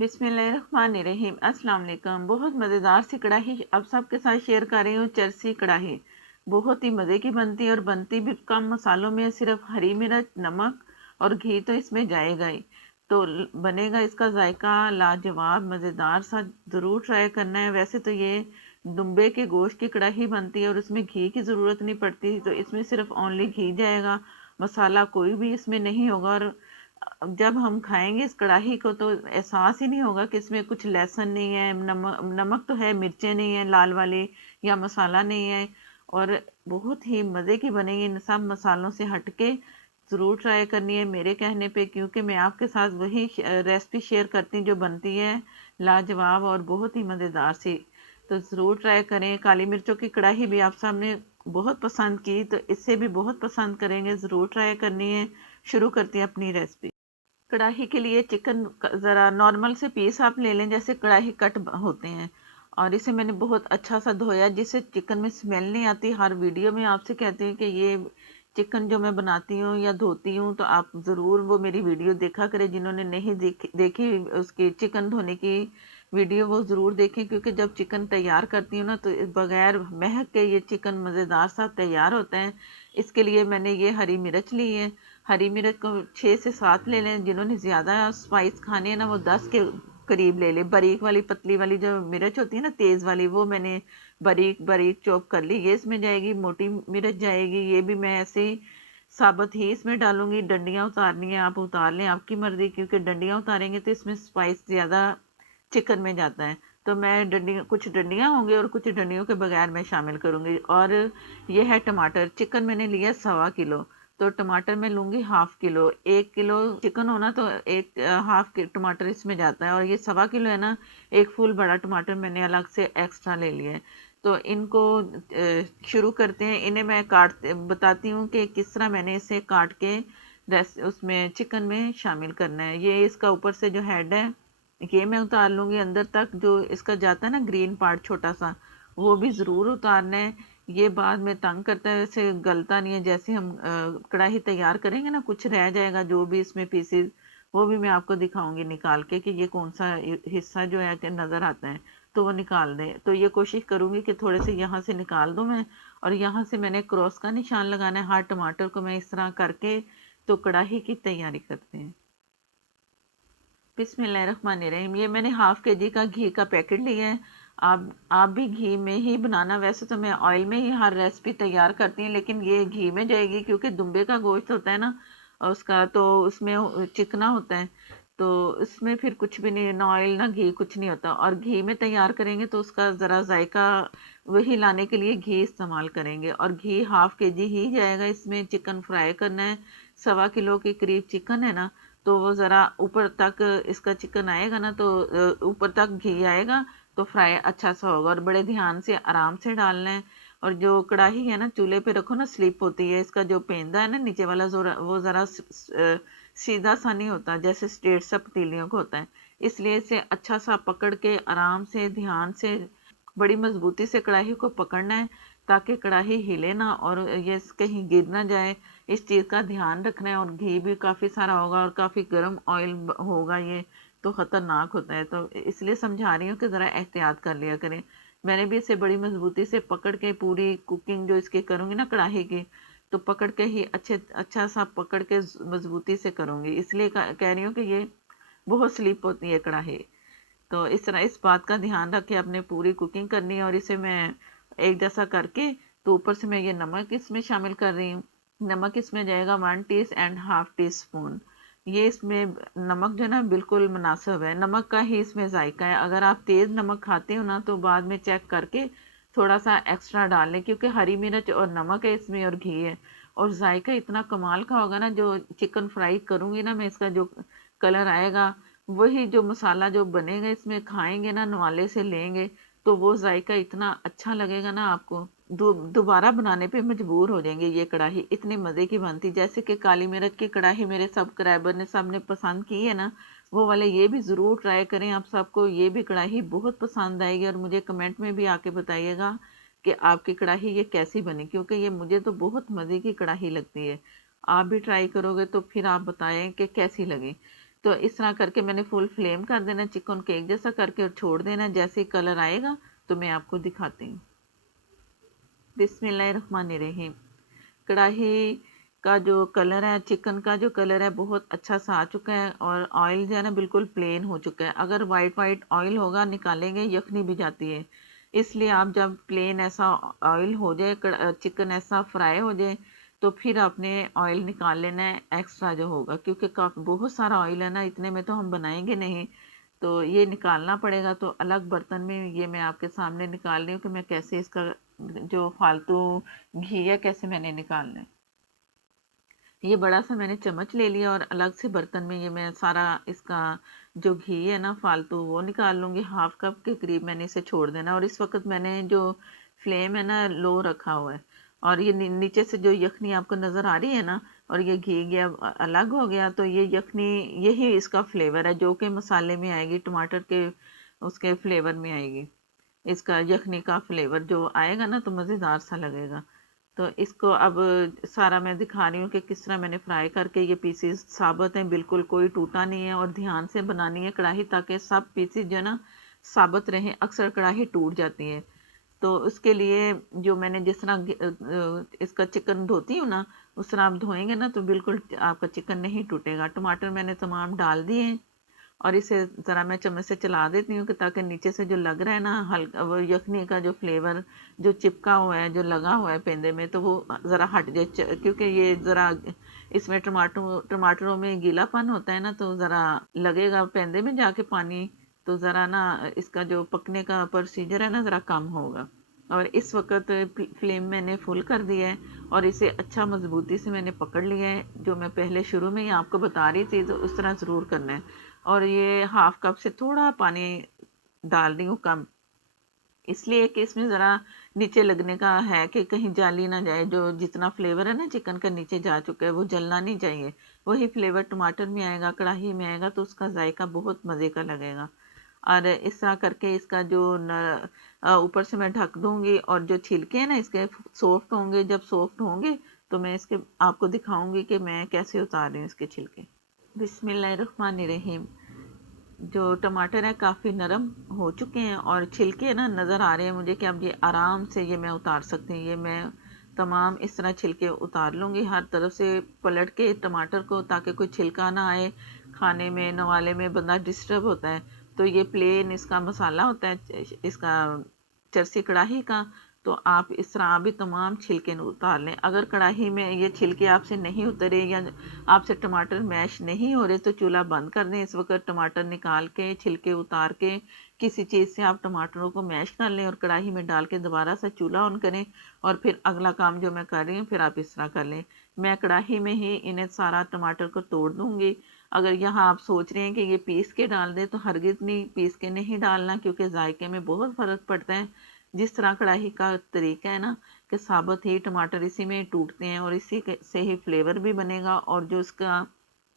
बिस्मिल्लाहिर्रहमानिर्रहीम। अस्सलाम वालेकुम। बहुत मज़ेदार सी कढ़ाई अब सबके साथ शेयर कर रही हूँ। चरसी कढ़ाई बहुत ही मज़े की बनती है और बनती भी कम मसालों में। सिर्फ हरी मिर्च, नमक और घी तो इसमें जाएगा ही, तो बनेगा इसका जायका लाजवाब मज़ेदार सा। ज़रूर ट्राई करना है। वैसे तो ये दुम्बे के गोश्त की कढ़ाई बनती है और उसमें घी की ज़रूरत नहीं पड़ती, तो इसमें सिर्फ ओनली घी जाएगा, मसाला कोई भी इसमें नहीं होगा। और जब हम खाएंगे इस कढ़ाई को तो एहसास ही नहीं होगा कि इसमें कुछ लहसुन नहीं है, नमक तो है, मिर्चें नहीं है लाल वाली, या मसाला नहीं है। और बहुत ही मज़े की बनेगी इन सब मसालों से हटके। ज़रूर ट्राई करनी है मेरे कहने पे, क्योंकि मैं आपके साथ वही रेसिपी शेयर करती हूँ जो बनती है लाजवाब और बहुत ही मज़ेदार सी। तो ज़रूर ट्राई करें। काली मिर्चों की कढ़ाई भी आप सबने बहुत पसंद की, तो इससे भी बहुत पसंद करेंगे। ज़रूर ट्राई करनी है। शुरू करती हैं अपनी रेसिपी। कढ़ाई के लिए चिकन ज़रा नॉर्मल से पीस आप ले लें, जैसे कढ़ाई कट होते हैं। और इसे मैंने बहुत अच्छा सा धोया, जिससे चिकन में स्मेल नहीं आती। हर वीडियो में आपसे कहती हूँ कि ये चिकन जो मैं बनाती हूँ या धोती हूँ, तो आप ज़रूर वो मेरी वीडियो देखा करें। जिन्होंने नहीं देखी उसकी चिकन धोने की वीडियो, वो ज़रूर देखें, क्योंकि जब चिकन तैयार करती हूँ ना, तो बगैर महक के ये चिकन मज़ेदार सा तैयार होता है। इसके लिए मैंने ये हरी मिर्च ली है। हरी मिर्च को 6 से 7 ले लें। जिन्होंने ज़्यादा स्पाइस खाने हैं ना, वो 10 के करीब ले लें। बारीक वाली पतली वाली जो मिर्च होती है ना, तेज़ वाली, वो मैंने बारीक बारीक चॉप कर ली। ये इसमें जाएगी। मोटी मिर्च जाएगी, ये भी मैं ऐसे ही साबुत ही इसमें डालूंगी। डंडियाँ उतारनी है आप उतार लें, आपकी मर्ज़ी, क्योंकि डंडियाँ उतारेंगे तो इसमें स्पाइस ज़्यादा चिकन में जाता है। तो मैं डंडियाँ, कुछ डंडियाँ होंगी और कुछ डंडियों के बगैर मैं शामिल करूँगी। और ये है टमाटर। चिकन मैंने लिया 1.25 किलो, तो टमाटर मैं लूँगी 1/2 किलो। 1 किलो चिकन होना तो एक हाफ के टमाटर इसमें जाता है। और ये 1.25 किलो है ना, एक फुल बड़ा टमाटर मैंने अलग से एक्स्ट्रा ले लिया है। तो इनको शुरू करते हैं। इन्हें मैं बताती हूँ कि किस तरह मैंने इसे काट के उसमें चिकन में शामिल करना है। ये इसका ऊपर से जो हेड है, ये मैं उतार लूँगी। अंदर तक जो इसका जाता है ना ग्रीन पार्ट छोटा सा, वो भी ज़रूर उतारना है। ये बाद में तंग करता है, ऐसे गलता नहीं है। जैसे हम कढ़ाई तैयार करेंगे ना, कुछ रह जाएगा जो भी इसमें पीसेस, वो भी मैं आपको दिखाऊंगी निकाल के कि ये कौन सा हिस्सा जो है कि नज़र आता है, तो वो निकाल दें। तो ये कोशिश करूँगी कि थोड़े से यहाँ से निकाल दूँ मैं। और यहाँ से मैंने क्रॉस का निशान लगाना है। हर टमाटर को मैं इस तरह करके तो कढ़ाई की तैयारी करते हैं। बिस्मिल्लाहिर्रहमानिर्रहीम। ये मैंने ½ kg का घी का पैकेट लिया है। आप भी घी में ही बनाना। वैसे तो मैं ऑयल में ही हर रेसिपी तैयार करती हूँ, लेकिन ये घी में जाएगी, क्योंकि दुम्बे का गोश्त होता है ना उसका, तो उसमें चिकना होता है। तो उसमें फिर कुछ भी नहीं, ना ऑयल ना घी, कुछ नहीं होता। और घी में तैयार करेंगे तो उसका ज़रा जायका वही लाने के लिए घी इस्तेमाल करेंगे। और घी ½ kg ही जाएगा। इसमें चिकन फ्राई करना है। 1.25 किलो के करीब चिकन है ना, तो वो ज़रा ऊपर तक इसका चिकन आएगा ना, तो ऊपर तक घी आएगा, तो फ्राई अच्छा सा होगा। और बड़े ध्यान से आराम से डालना है। और जो कढ़ाई है ना, चूल्हे पे रखो ना, स्लिप होती है। इसका जो पेंदा है ना नीचे वाला, वो ज़रा सीधा सा नहीं होता, जैसे स्ट्रेट सा पतीलियों को होता है। इसलिए इसे अच्छा सा पकड़ के आराम से ध्यान से बड़ी मजबूती से कढ़ाई को पकड़ना है, ताकि कढ़ाई हिले ना और ये कहीं गिर ना जाए। इस चीज़ का ध्यान रखना है। और घी भी काफ़ी सारा होगा और काफ़ी गर्म ऑयल होगा, ये तो ख़तरनाक होता है। तो इसलिए समझा रही हूँ कि ज़रा एहतियात कर लिया करें। मैंने भी इसे बड़ी मजबूती से पकड़ के पूरी कुकिंग जो इसकी करूँगी ना कढ़ाई की, तो पकड़ के ही अच्छा सा पकड़ के मजबूती से करूँगी। इसलिए कह रही हूँ कि ये बहुत स्लिप होती है कढ़ाई। तो इस तरह इस बात का ध्यान रख के अपने पूरी कुकिंग करनी है। और इसे मैं एक जैसा करके, तो ऊपर से मैं ये नमक इसमें शामिल कर रही हूँ। नमक इसमें जाएगा 1 टी-1/2 टी-स्पून। ये इसमें नमक जो है ना बिल्कुल मुनासिब है। नमक का ही इसमें जायका है। अगर आप तेज़ नमक खाते हो ना, तो बाद में चेक करके थोड़ा सा एक्स्ट्रा डाल लें, क्योंकि हरी मिर्च और नमक है इसमें और घी है। और जायका इतना कमाल का होगा ना, जो चिकन फ्राई करूँगी ना मैं, इसका जो कलर आएगा, वही जो मसाला जो बनेगा इसमें खाएंगे ना, नवाले से लेंगे, तो वो जायका इतना अच्छा लगेगा ना आपको, दोबारा बनाने पे मजबूर हो जाएंगे। ये कढ़ाई इतनी मज़े की बनती। जैसे कि काली मिर्च की कढ़ाई मेरे सब्सक्राइबर ने सबने पसंद की है ना, वो वाले ये भी ज़रूर ट्राई करें। आप सबको ये भी कढ़ाई बहुत पसंद आएगी। और मुझे कमेंट में भी आके बताइएगा कि आपकी कढ़ाई ये कैसी बनी, क्योंकि ये मुझे तो बहुत मज़े की कढ़ाई लगती है। आप भी ट्राई करोगे तो फिर आप बताएं कि कैसी लगी। तो इस तरह करके मैंने फुल फ्लेम कर देना चिकन केक जैसा करके और छोड़ देना। जैसे ही कलर आएगा तो मैं आपको दिखाती हूँ। बिस्मिल्लाहिर्रहमानिर्रहीम। कढ़ाई का जो कलर है, चिकन का जो कलर है बहुत अच्छा सा आ चुका है और ऑयल जो है ना बिल्कुल प्लेन हो चुका है। अगर वाइट वाइट ऑयल होगा निकालेंगे यखनी भी जाती है, इसलिए आप जब प्लेन ऐसा ऑयल हो जाए, चिकन ऐसा फ्राई हो जाए, तो फिर आपने ऑयल निकाल लेना है एक्स्ट्रा जो होगा, क्योंकि काफ़ी बहुत सारा ऑयल है ना, इतने में तो हम बनाएंगे नहीं, तो ये निकालना पड़ेगा। तो अलग बर्तन में ये मैं आपके सामने निकाल रही हूँ कि मैं कैसे इसका जो फालतू घी है कैसे मैंने निकालना है। ये बड़ा सा मैंने चम्मच ले लिया और अलग से बर्तन में ये मैं सारा इसका जो घी है ना फालतू वो निकाल लूँगी। हाफ कप के करीब मैंने इसे छोड़ देना। और इस वक्त मैंने जो फ्लेम है ना लो रखा हुआ है, और ये नीचे से जो यखनी आपको नज़र आ रही है ना, और ये घी गया अलग हो गया, तो ये यखनी यही इसका फ्लेवर है जो कि मसाले में आएगी, टमाटर के उसके फ्लेवर में आएगी। इसका यखनी का फ्लेवर जो आएगा ना तो मज़ेदार सा लगेगा। तो इसको अब सारा मैं दिखा रही हूँ कि किस तरह मैंने फ्राई करके, ये पीसेस साबुत हैं, बिल्कुल कोई टूटा नहीं है। और ध्यान से बनानी है कढ़ाई ताकि सब पीसेस जो है ना साबुत रहें। अक्सर कढ़ाई टूट जाती है, तो उसके लिए जो मैंने जिस तरह इसका चिकन धोती हूँ ना, उस तरह आप धोएंगे ना तो बिल्कुल आपका चिकन नहीं टूटेगा। टमाटर मैंने तमाम डाल दिए हैं और इसे ज़रा मैं चम्मच से चला देती हूँ कि ताकि नीचे से जो लग रहा है ना हल्का वो यखनी का जो फ्लेवर जो चिपका हुआ है, जो लगा हुआ है पेंदे में, तो वो ज़रा हट जाए, क्योंकि ये ज़रा इसमें टमाटरों में गीलापन होता है ना, तो ज़रा लगेगा पेंदे में जाके पानी, तो ज़रा ना इसका जो पकने का प्रोसीजर है ना ज़रा कम होगा। और इस वक्त फ्लेम मैंने फुल कर दिया है और इसे अच्छा मजबूती से मैंने पकड़ लिया है। जो मैं पहले शुरू में ही आपको बता रही थी, तो उस तरह ज़रूर करना है। और ये हाफ कप से थोड़ा पानी डाल रही हूँ कम, इसलिए कि इसमें ज़रा नीचे लगने का है कि कहीं जाली ना जाए। जो जितना फ्लेवर है ना चिकन का नीचे जा चुका है वो जलना नहीं चाहिए। वही फ्लेवर टमाटर में आएगा, कढ़ाई में आएगा, तो उसका जायका बहुत मज़े का लगेगा। और इस तरह करके इसका जो ऊपर से मैं ढक दूंगी और जो छिलके हैं ना इसके सॉफ्ट होंगे। जब सॉफ्ट होंगे तो मैं इसके आपको दिखाऊंगी कि मैं कैसे उतार रही हूँ इसके छिलके। बिस्मिल्लाहिर्रहमानिर्रहीम। जो टमाटर है काफ़ी नरम हो चुके हैं और छिलके ना नज़र आ रहे हैं मुझे कि अब ये आराम से ये मैं उतार सकती हूँ। ये मैं तमाम इस तरह छिलके उतार लूँगी हर तरफ से पलट के टमाटर को, ताकि कोई छिलका ना आए। खाने में नवाले में बंदा डिस्टर्ब होता है। तो ये प्लेन इसका मसाला होता है इसका चरसी कढ़ाई का। तो आप इस तरह भी तमाम छिलके उतार लें। अगर कढ़ाई में ये छिलके आपसे नहीं उतरे या आपसे टमाटर मैश नहीं हो रहे तो चूल्हा बंद कर दें। इस वक्त टमाटर निकाल के छिलके उतार के किसी चीज़ से आप टमाटरों को मैश कर लें और कढ़ाई में डाल के दोबारा से चूल्हा ऑन करें। और फिर अगला काम जो मैं कर रही हूँ फिर आप इस तरह कर लें। मैं कढ़ाई में ही इन्हें सारा टमाटर को तोड़ दूँगी। अगर यहाँ आप सोच रहे हैं कि ये पीस के डाल दें तो हरगिज़ नहीं, पीस के नहीं डालना, क्योंकि जायके में बहुत फ़र्क पड़ता है। जिस तरह कढ़ाई का तरीका है ना कि साबुत ही टमाटर इसी में टूटते हैं और इसी से ही फ्लेवर भी बनेगा, और जो उसका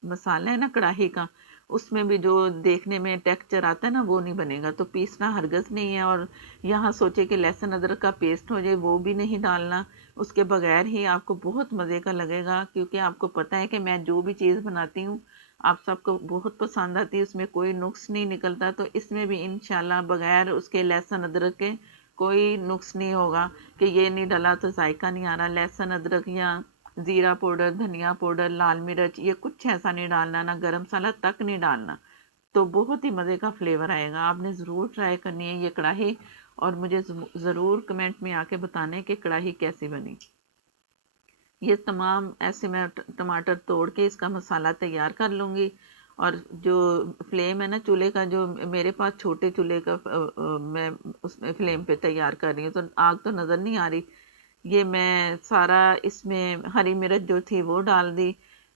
मसाला है ना कढ़ाई का उसमें भी जो देखने में टेक्सचर आता है ना वो नहीं बनेगा। तो पीसना हरगज नहीं है। और यहाँ सोचे कि लहसुन अदरक का पेस्ट हो जाए वो भी नहीं डालना। उसके बगैर ही आपको बहुत मज़े का लगेगा, क्योंकि आपको पता है कि मैं जो भी चीज़ बनाती हूँ आप सबको बहुत पसंद आती है, उसमें कोई नुक्स नहीं निकलता। तो इसमें भी इंशाल्लाह बगैर उसके लहसुन अदरक के कोई नुक्स नहीं होगा कि ये नहीं डाला तो जायका नहीं आ रहा। लहसुन अदरक या ज़ीरा पाउडर, धनिया पाउडर, लाल मिर्च, ये कुछ ऐसा नहीं डालना, ना गरम मसाला तक नहीं डालना। तो बहुत ही मज़े का फ्लेवर आएगा। आपने ज़रूर ट्राई करनी है ये कढ़ाई और मुझे ज़रूर कमेंट में आके बताना है कि कढ़ाई कैसी बनी। ये तमाम ऐसे मैं टमाटर तोड़ के इसका मसाला तैयार कर लूँगी। और जो फ्लेम है ना चूल्हे का, जो मेरे पास छोटे चूल्हे का मैं उसमें फ्लेम पे तैयार कर रही हूँ, तो आग तो नज़र नहीं आ रही। ये मैं सारा इसमें हरी मिर्च जो थी वो डाल दी।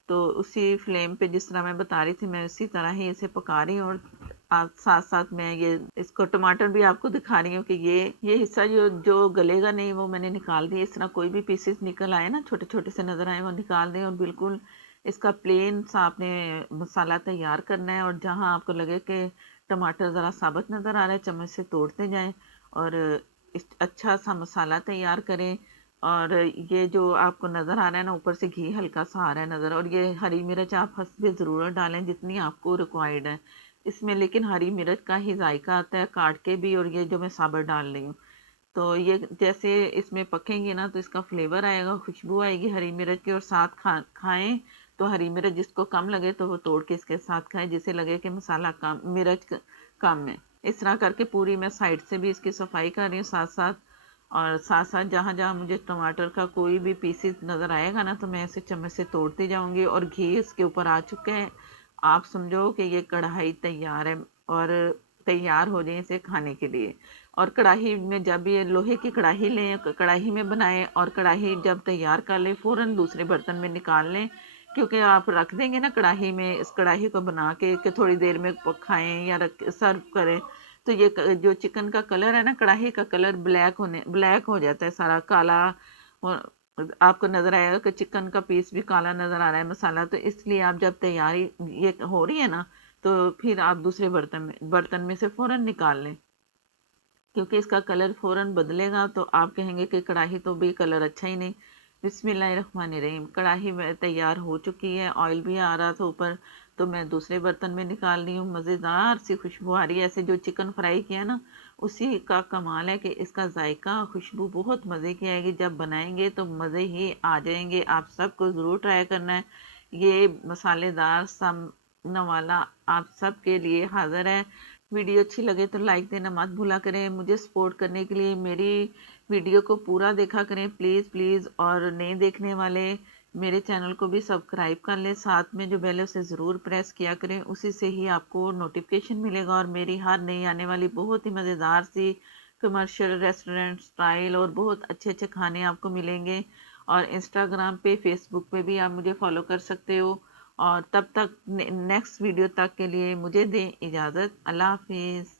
तो उसी फ्लेम पे जिस तरह मैं बता रही थी मैं उसी तरह ही इसे पका रही हूँ। और साथ साथ मैं ये इसको टमाटर भी आपको दिखा रही हूँ कि ये हिस्सा जो जो गलेगा नहीं वो मैंने निकाल दिया। इस तरह कोई भी पीसेस निकल आए ना छोटे छोटे से नज़र आए वो निकाल दें। और बिल्कुल इसका प्लेन सा आपने मसाला तैयार करना है। और जहाँ आपको लगे कि टमाटर ज़रा साबुत नज़र आ रहा है चम्मच से तोड़ते जाएं और अच्छा सा मसाला तैयार करें। और ये जो आपको नज़र आ रहा है ना, ऊपर से घी हल्का सा आ रहा है नज़र, और ये हरी मिर्च आप हस्बे ज़रूरत डालें जितनी आपको रिक्वायर्ड है इसमें, लेकिन हरी मिर्च का ही जायका आता है काट के भी, और ये जो मैं साबुत डाल रही हूँ। तो ये जैसे इसमें पकेंगे ना तो इसका फ्लेवर आएगा, खुशबू आएगी हरी मिर्च की, और साथ खाएं तो हरी मिर्च जिसको कम लगे तो वो तोड़ के इसके साथ खाएं, जिसे लगे कि मसाला कम, कम है। इस तरह करके पूरी मैं साइड से भी इसकी सफाई कर रही हूँ साथ साथ, और साथ साथ जहाँ जहाँ मुझे टमाटर का कोई भी पीसेस नज़र आएगा ना तो मैं इसे चम्मच से तोड़ती जाऊंगी। और घी इसके ऊपर आ चुके हैं, आप समझो कि ये कढ़ाई तैयार है, और तैयार हो जाए इसे खाने के लिए। और कढ़ाई में जब ये लोहे की कढ़ाई लें, कढ़ाई में बनाएं, और कढ़ाई जब तैयार कर लें फ़ौरन दूसरे बर्तन में निकाल लें, क्योंकि आप रख देंगे ना कढ़ाई में, इस कढ़ाई को बना के कि थोड़ी देर में खाएं या सर्व करें, तो ये जो चिकन का कलर है ना, कढ़ाई का कलर ब्लैक हो जाता है सारा काला, और आपको नजर आएगा कि चिकन का पीस भी काला नजर आ रहा है मसाला। तो इसलिए आप जब तैयारी ये हो रही है ना, तो फिर आप दूसरे बर्तन में से फौरन निकाल लें, क्योंकि इसका कलर फौरन बदलेगा तो आप कहेंगे कि कढ़ाई तो भी कलर अच्छा ही नहीं। बिस्मिल्लाहिर्रहमानिर्रहीम, कढ़ाई में तैयार हो चुकी है, ऑयल भी आ रहा था ऊपर, तो मैं दूसरे बर्तन में निकाल रही हूँ। मज़ेदार सी खुशबू आ रही है, ऐसे जो चिकन फ्राई किया ना उसी का कमाल है कि इसका जायका खुशबू बहुत मज़े की आएगी, जब बनाएंगे तो मज़े ही आ जाएंगे। आप सबको ज़रूर ट्राई करना है। ये मसालेदार सामने वाला आप सब के लिए हाजिर है। वीडियो अच्छी लगे तो लाइक देना मत भूला करें। मुझे सपोर्ट करने के लिए मेरी वीडियो को पूरा देखा करें प्लीज़ प्लीज़, और नए देखने वाले मेरे चैनल को भी सब्सक्राइब कर लें, साथ में जो बेल है उसे ज़रूर प्रेस किया करें, उसी से ही आपको नोटिफिकेशन मिलेगा, और मेरी हर नई आने वाली बहुत ही मज़ेदार सी कमर्शियल रेस्टोरेंट स्टाइल और बहुत अच्छे अच्छे खाने आपको मिलेंगे। और इंस्टाग्राम पे फेसबुक पे भी आप मुझे फॉलो कर सकते हो। और तब तक नेक्स्ट वीडियो तक के लिए मुझे दें इजाज़त। अल्लाह हाफिज़।